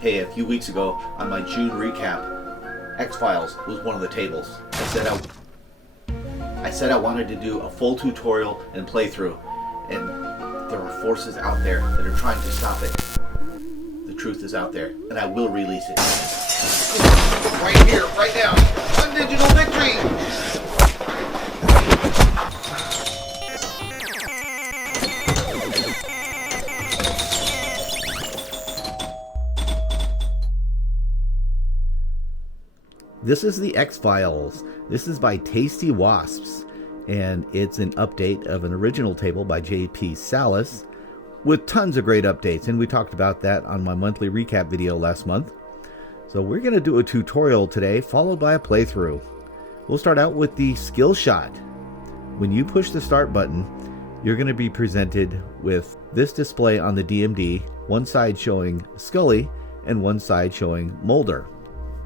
Hey, a few weeks ago on my June recap, X-Files was one of the tables. I said I wanted to do a full tutorial and playthrough, and there are forces out there that are trying to stop it. The truth is out there, and I will release it. Right here, right now, one digital victory! This is the X-Files. This is by Tastywasps, and it's an update of an original table by J.P. Salas with tons of great updates, and we talked about that on my monthly recap video last month. So we're going to do a tutorial today, followed by a playthrough. We'll start out with the skill shot. When you push the start button, you're going to be presented with this display on the DMD, one side showing Scully and one side showing Mulder.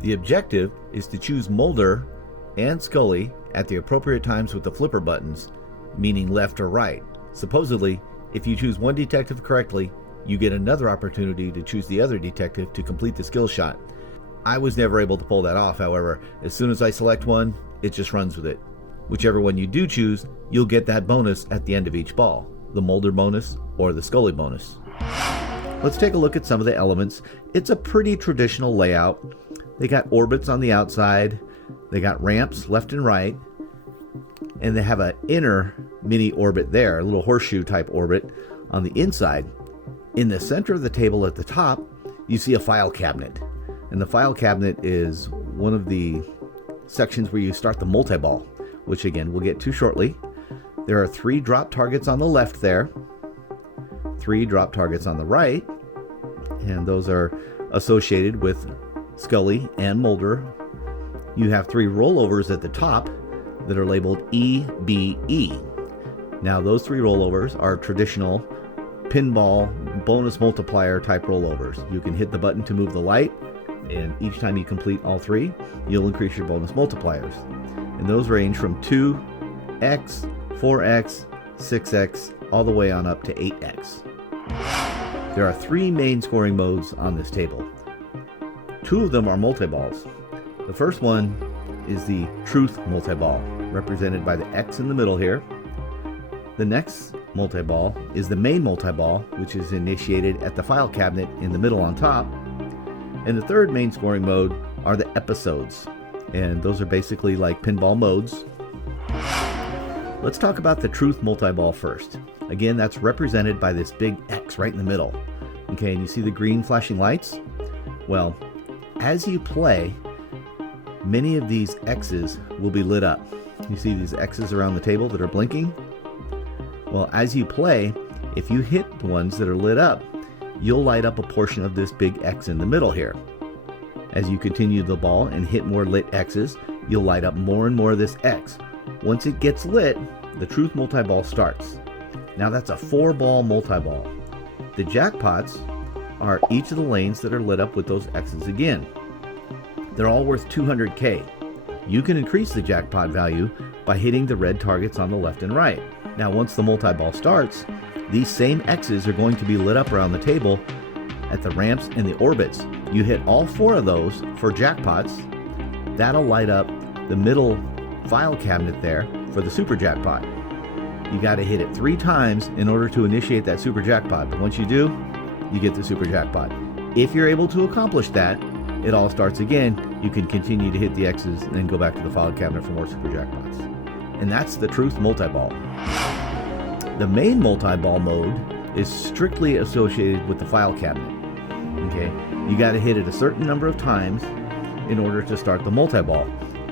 The objective is to choose Mulder and Scully at the appropriate times with the flipper buttons, meaning left or right. Supposedly, if you choose one detective correctly, you get another opportunity to choose the other detective to complete the skill shot. I was never able to pull that off, however. As soon as I select one, it just runs with it. Whichever one you do choose, you'll get that bonus at the end of each ball, the Mulder bonus or the Scully bonus. Let's take a look at some of the elements. It's a pretty traditional layout. They got orbits on the outside, they got ramps left and right, and they have an inner mini orbit there, a little horseshoe type orbit on the inside. In the center of the table at the top, you see a file cabinet. And the file cabinet is one of the sections where you start the multi-ball, which again we'll get to shortly. There are 3 drop targets on the left there, 3 drop targets on the right, and those are associated with Scully and Mulder. You have 3 rollovers at the top that are labeled EBE. Now those 3 rollovers are traditional pinball bonus multiplier type rollovers. You can hit the button to move the light, and each time you complete all 3, you'll increase your bonus multipliers. And those range from 2x, 4x, 6x, all the way on up to 8x. There are 3 main scoring modes on this table. 2 of them are multi-balls. The first one is the truth multi-ball, represented by the X in the middle here. The next multi-ball is the main multi-ball, which is initiated at the file cabinet in the middle on top. And the third main scoring mode are the episodes, and those are basically like pinball modes. Let's talk about the truth multi-ball first. Again, that's represented by this big X right in the middle. Okay, and you see the green flashing lights? Well, as you play, many of these X's will be lit up. You see these X's around the table that are blinking? Well, as you play, if you hit the ones that are lit up, you'll light up a portion of this big X in the middle here. As you continue the ball and hit more lit X's, you'll light up more and more of this X. Once it gets lit, the truth multi-ball starts. Now that's a 4-ball multi-ball. The jackpots are each of the lanes that are lit up with those X's again. They're all worth 200K. You can increase the jackpot value by hitting the red targets on the left and right. Now once the multi-ball starts, these same X's are going to be lit up around the table at the ramps and the orbits. You hit all 4 of those for jackpots. That'll light up the middle file cabinet there for the super jackpot. You got to hit it 3 times in order to initiate that super jackpot, but once you do, you get the super jackpot. If you're able to accomplish that, it all starts again. You can continue to hit the X's and then go back to the file cabinet for more super jackpots. And that's the truth multi-ball. The main multi-ball mode is strictly associated with the file cabinet. Okay, you got to hit it a certain number of times in order to start the multi-ball.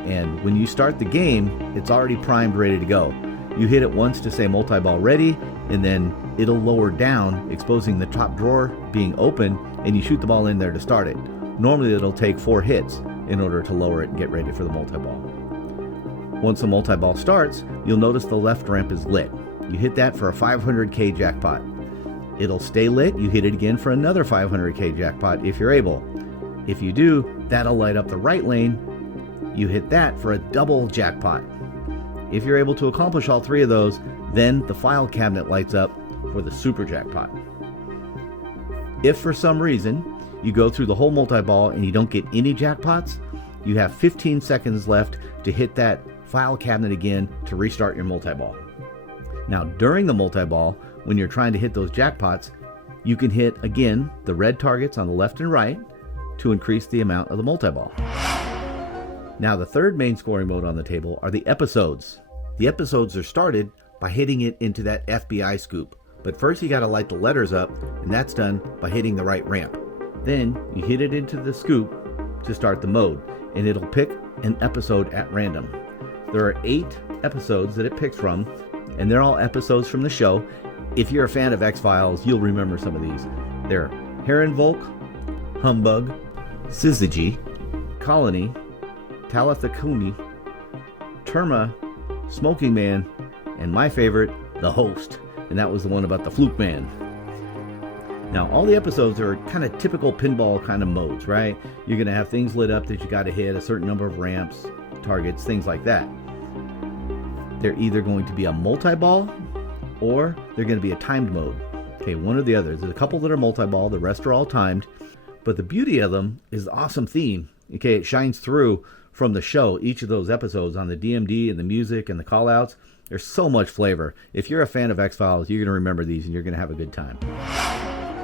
And when you start the game, it's already primed, ready to go. You hit it once to say multi-ball ready, and then it'll lower down, exposing the top drawer being open, and you shoot the ball in there to start it. Normally it'll take 4 hits in order to lower it and get ready for the multi-ball. Once the multi-ball starts, you'll notice the left ramp is lit. You hit that for a 500K jackpot. It'll stay lit, you hit it again for another 500K jackpot if you're able. If you do, that'll light up the right lane. You hit that for a double jackpot. If you're able to accomplish all 3 of those, then the file cabinet lights up for the super jackpot. If for some reason you go through the whole multi-ball and you don't get any jackpots, you have 15 seconds left to hit that file cabinet again to restart your multi-ball. Now, during the multi-ball, when you're trying to hit those jackpots, you can hit, again, the red targets on the left and right to increase the amount of the multi-ball. Now, the third main scoring mode on the table are the episodes. The episodes are started by hitting it into that FBI scoop. But first you got to light the letters up, and that's done by hitting the right ramp. Then you hit it into the scoop to start the mode, and it'll pick an episode at random. There are 8 episodes that it picks from, and they're all episodes from the show. If you're a fan of X-Files, you'll remember some of these. They're Herrenvolk, Humbug, Syzygy, Colony, Talathakuni, Terma, Smoking Man, and my favorite, The Host. And that was the one about the Fluke Man. Now, all the episodes are kind of typical pinball kind of modes, right? You're going to have things lit up that you got to hit, a certain number of ramps, targets, things like that. They're either going to be a multi-ball or they're going to be a timed mode. Okay, one or the other. There's a couple that are multi-ball, the rest are all timed. But the beauty of them is the awesome theme. Okay, it shines through from the show, each of those episodes on the DMD and the music and the call-outs. There's so much flavor. If you're a fan of X-Files, you're going to remember these and you're going to have a good time.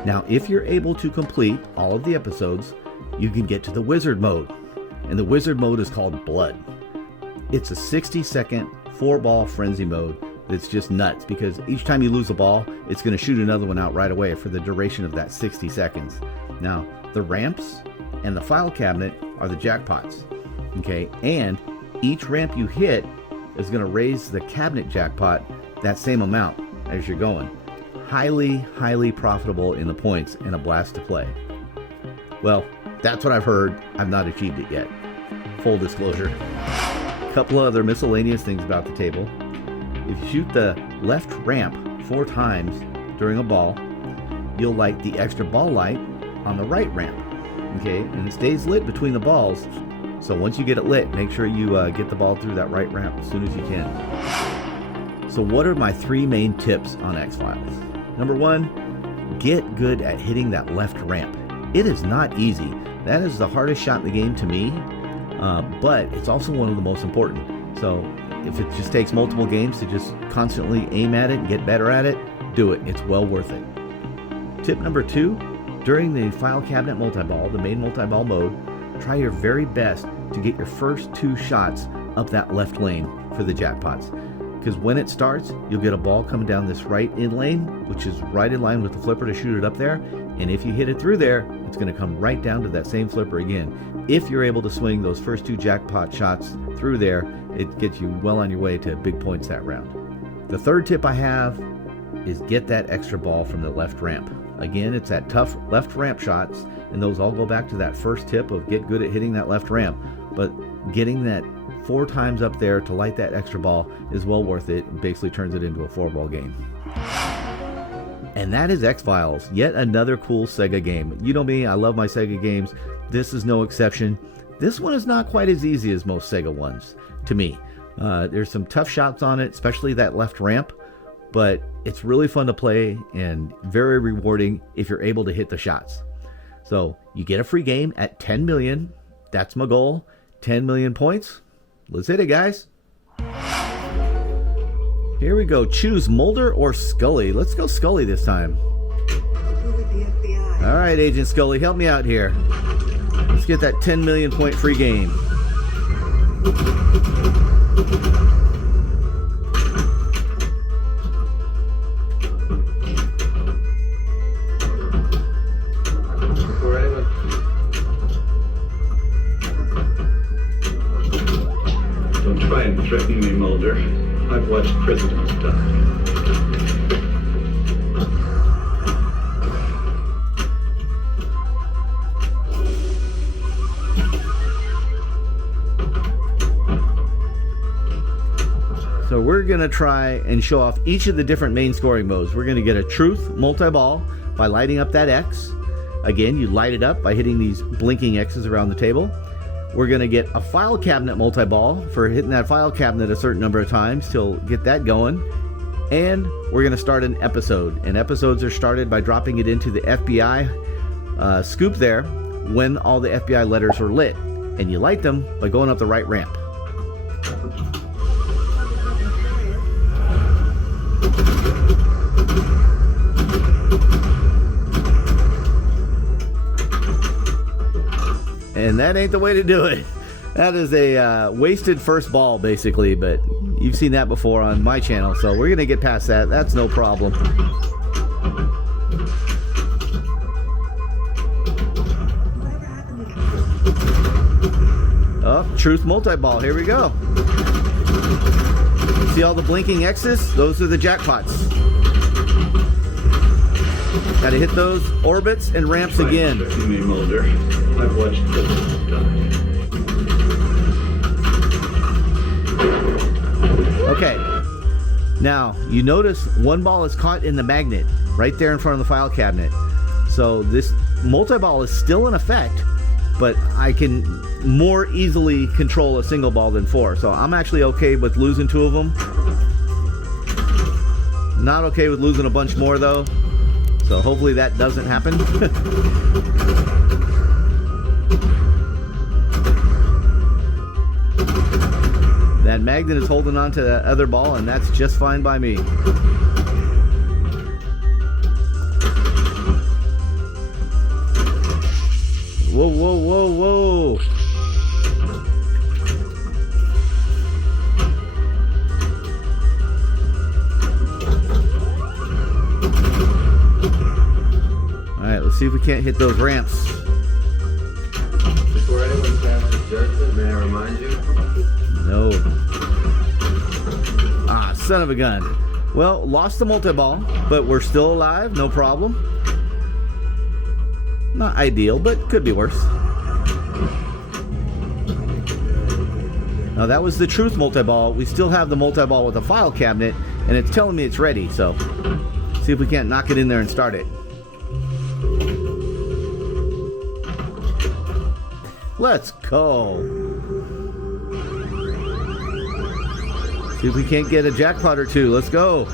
Now, if you're able to complete all of the episodes, you can get to the wizard mode. And the wizard mode is called Blood. It's a 60-second 4-ball frenzy mode that's just nuts because each time you lose a ball, it's going to shoot another one out right away for the duration of that 60 seconds. Now, the ramps and the file cabinet are the jackpots. Okay, and each ramp you hit is going to raise the cabinet jackpot that same amount as you're going. Highly, highly profitable in the points and a blast to play. Well, that's what I've heard. I've not achieved it yet. Full disclosure. A couple of other miscellaneous things about the table. If you shoot the left ramp 4 times during a ball, you'll light the extra ball light on the right ramp. Okay, and it stays lit between the balls. So once you get it lit, make sure you get the ball through that right ramp as soon as you can. So what are my 3 main tips on X-Files? Number 1, get good at hitting that left ramp. It is not easy. That is the hardest shot in the game to me, but it's also one of the most important. So if it just takes multiple games to just constantly aim at it and get better at it, do it. It's well worth it. Tip number 2, during the file cabinet multi-ball, the main multi-ball mode, try your very best to get your first 2 shots up that left lane for the jackpots. Because when it starts, you'll get a ball coming down this right in lane, which is right in line with the flipper to shoot it up there. And if you hit it through there, it's going to come right down to that same flipper again. If you're able to swing those first 2 jackpot shots through there, it gets you well on your way to big points that round. The third tip I have is get that extra ball from the left ramp. Again, it's that tough left ramp shots, and those all go back to that first tip of get good at hitting that left ramp. But getting that 4 times up there to light that extra ball is well worth it. It basically turns it into a 4-ball game. And that is X-Files, yet another cool Sega game. You know me, I love my Sega games. This is no exception. This one is not quite as easy as most Sega ones, to me. There's some tough shots on it, especially that left ramp, but it's really fun to play and very rewarding if you're able to hit the shots. So you get a free game at 10 million. That's my goal. 10 million points. Let's hit it, guys. Here we go. Choose Mulder or Scully. Let's go Scully this time. All right, Agent Scully, help me out here. Let's get that 10 million point free game. Don't try and threaten me, Mulder. I've watched presidents die. So we're going to try and show off each of the different main scoring modes. We're going to get a truth multi-ball by lighting up that X. Again, you light it up by hitting these blinking X's around the table. We're going to get a file cabinet multi-ball for hitting that file cabinet a certain number of times till get that going. And we're going to start an episode. And episodes are started by dropping it into the FBI scoop there when all the FBI letters are lit. And you light them by going up the right ramp. And that ain't the way to do it. That is a wasted first ball, basically, but you've seen that before on my channel, so we're going to get past that. That's no problem. Oh, Truth Multi-Ball. Here we go. See all the blinking X's? Those are the jackpots. Got to hit those orbits and ramps again. I've watched President die. Okay. Now, you notice one ball is caught in the magnet right there in front of the file cabinet. So this multi-ball is still in effect, but I can more easily control a single ball than 4. So I'm actually okay with losing 2 of them. Not okay with losing a bunch more, though. So hopefully that doesn't happen. That magnet is holding on to that other ball, and that's just fine by me. Whoa, whoa, whoa, whoa. Alright, let's see if we can't hit those ramps. Before anyone passes judgment, may I remind you? No. Ah, son of a gun. Well, lost the multi-ball, but we're still alive, no problem. Not ideal, but could be worse. Now that was the Truth multi-ball. We still have the multi-ball with the file cabinet, and it's telling me it's ready, so see if we can't knock it in there and start it. Let's go. See if we can't get a jackpot or 2. Let's go.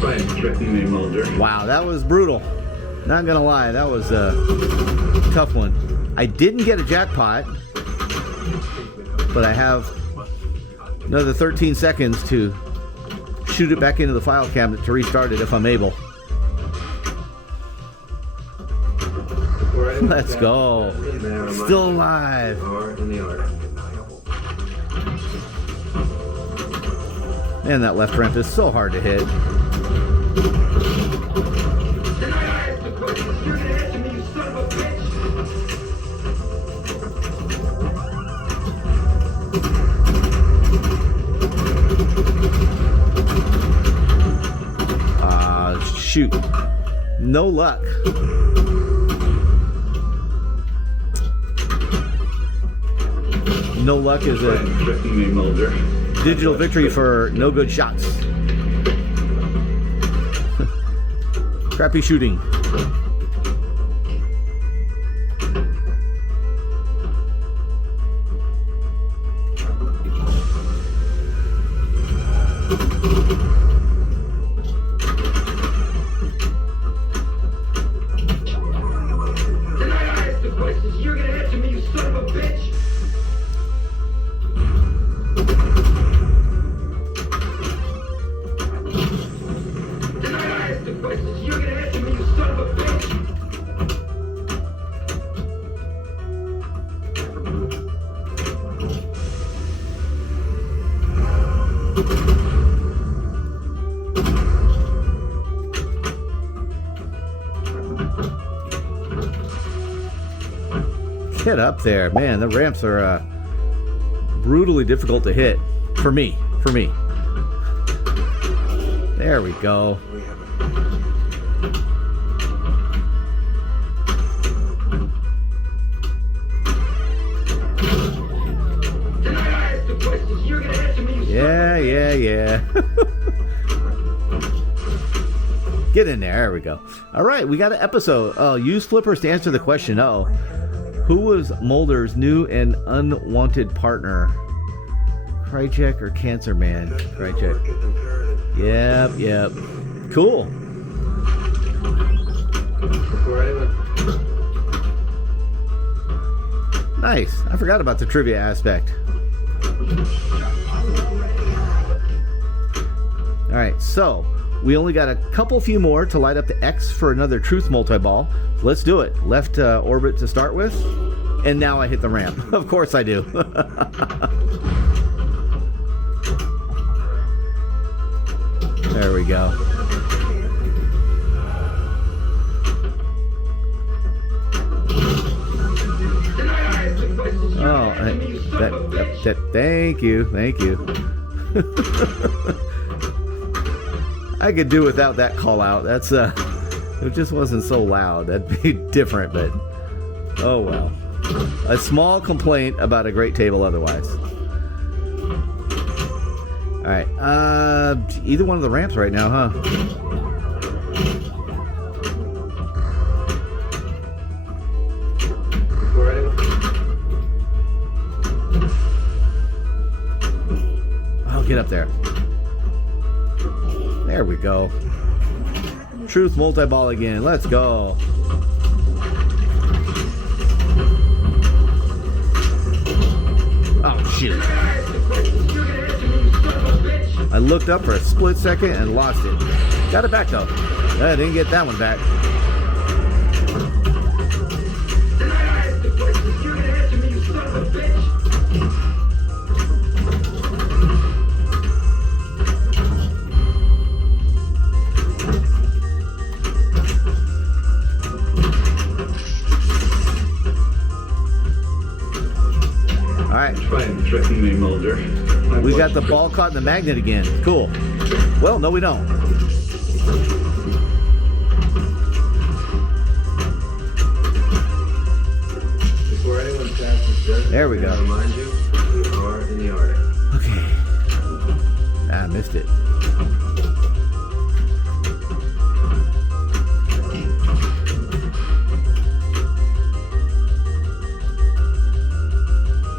Try and threaten me, Mulder. Wow, that was brutal. Not gonna lie, that was a tough one. I didn't get a jackpot, but I have another 13 seconds to shoot it back into the file cabinet to restart it if I'm able. Let's go. Still alive. Man, that left ramp is so hard to hit. Shoot. No luck. No luck is a digital victory for no good shots. Crappy shooting. Get up there, man. The ramps are brutally difficult to hit for me. There we go. Yeah. Get in there. There we go. All right, we got an episode. Oh, use flippers to answer the question. Oh, who was Mulder's new and unwanted partner? Krychek or Cancer Man? Krychek. Yep. Cool. Nice. I forgot about the trivia aspect. All right, so we only got a few more to light up the X for another Truth multi-ball. So let's do it. Left orbit to start with, and now I hit the ramp. Of course I do. There we go. Oh, thank you. I could do without that call out. That's it just wasn't so loud. That'd be different, but oh well. A small complaint about a great table otherwise. All right, either one of the ramps right now, huh? Oh, get up there. There we go. Truth multi-ball again. Let's go. Oh, shoot. I looked up for a split second and lost it. Got it back, though. I didn't get that one back. Threaten me, Mulder. We got the ball caught in the magnet again. Cool. Well, no, we don't. Before anyone passes judgment, there we go. I remind you, we are in the Arctic. Okay. I missed it.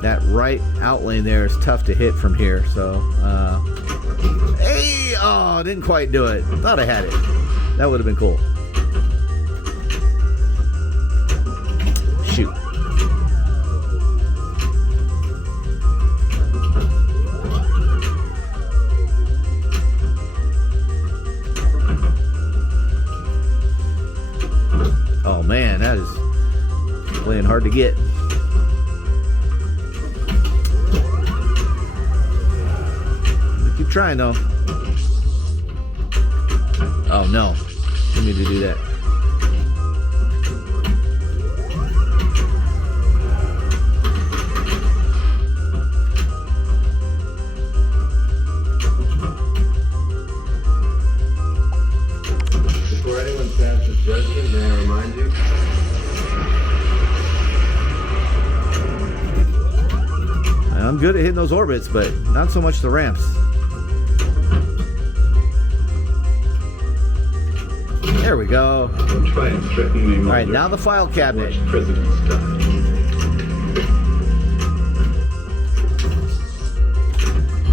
That right out lane there is tough to hit from here, so hey, oh, didn't quite do it. Thought I had it. That would have been cool. Shoot. Oh man, that is playing hard to get. Keep trying though. Oh no. Didn't need to do that. Before anyone passes judgment, may I remind you? I'm good at hitting those orbits, but not so much the ramps. There we go. Don't try and threaten me, Mulder. All right, now the file cabinet. Watch President stuff.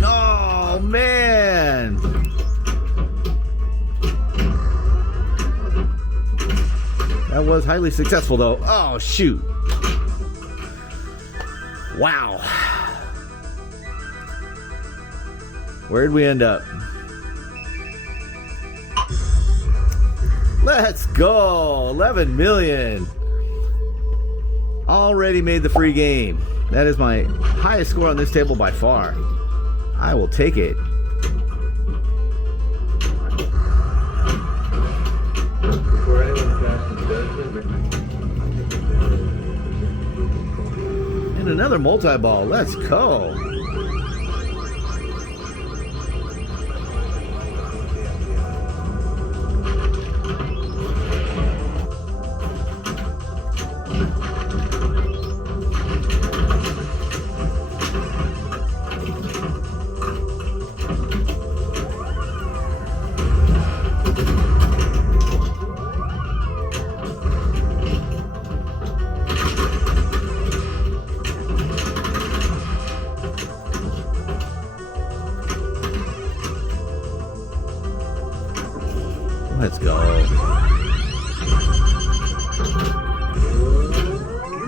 Oh man! That was highly successful, though. Oh shoot! Wow. Where'd we end up? Let's go! 11 million. Already made the free game. That is my highest score on this table by far. I will take it. Before anyone passes judgment, And another multi-ball. Let's go.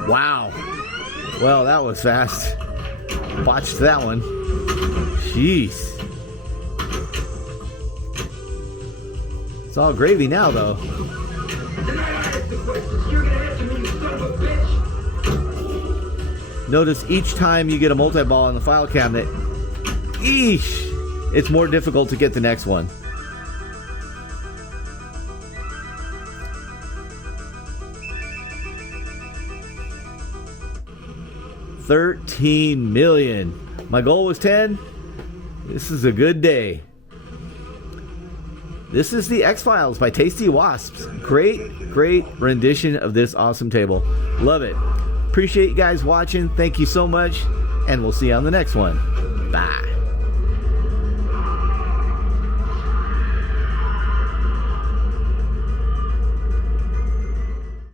Wow. Well, that was fast. Botched that one. Jeez. It's all gravy now, though. Notice each time you get a multi-ball in the file cabinet, it's more difficult to get the next one. $13 million. My goal was 10. This is a good day. This is the X-Files by Tastywasps. Great rendition of this awesome table. Love it. Appreciate you guys watching. Thank you so much. And we'll see you on the next one. Bye.